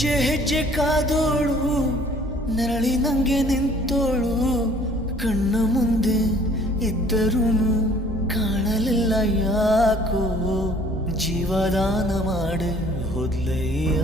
ಹೆಜ್ಜೆ ಹೆಜ್ಜೆ ಕಾದೋಳು ನರಳಿ ನಂಗೆ ನಿಂತೋಳು ಕಣ್ಣ ಮುಂದೆ ಇದ್ದರೂ ಕಾಣಲಿಲ್ಲ ಯಾಕೋ ಜೀವದಾನ ಮಾಡೆ ಹೋದ್ಲಯ್ಯ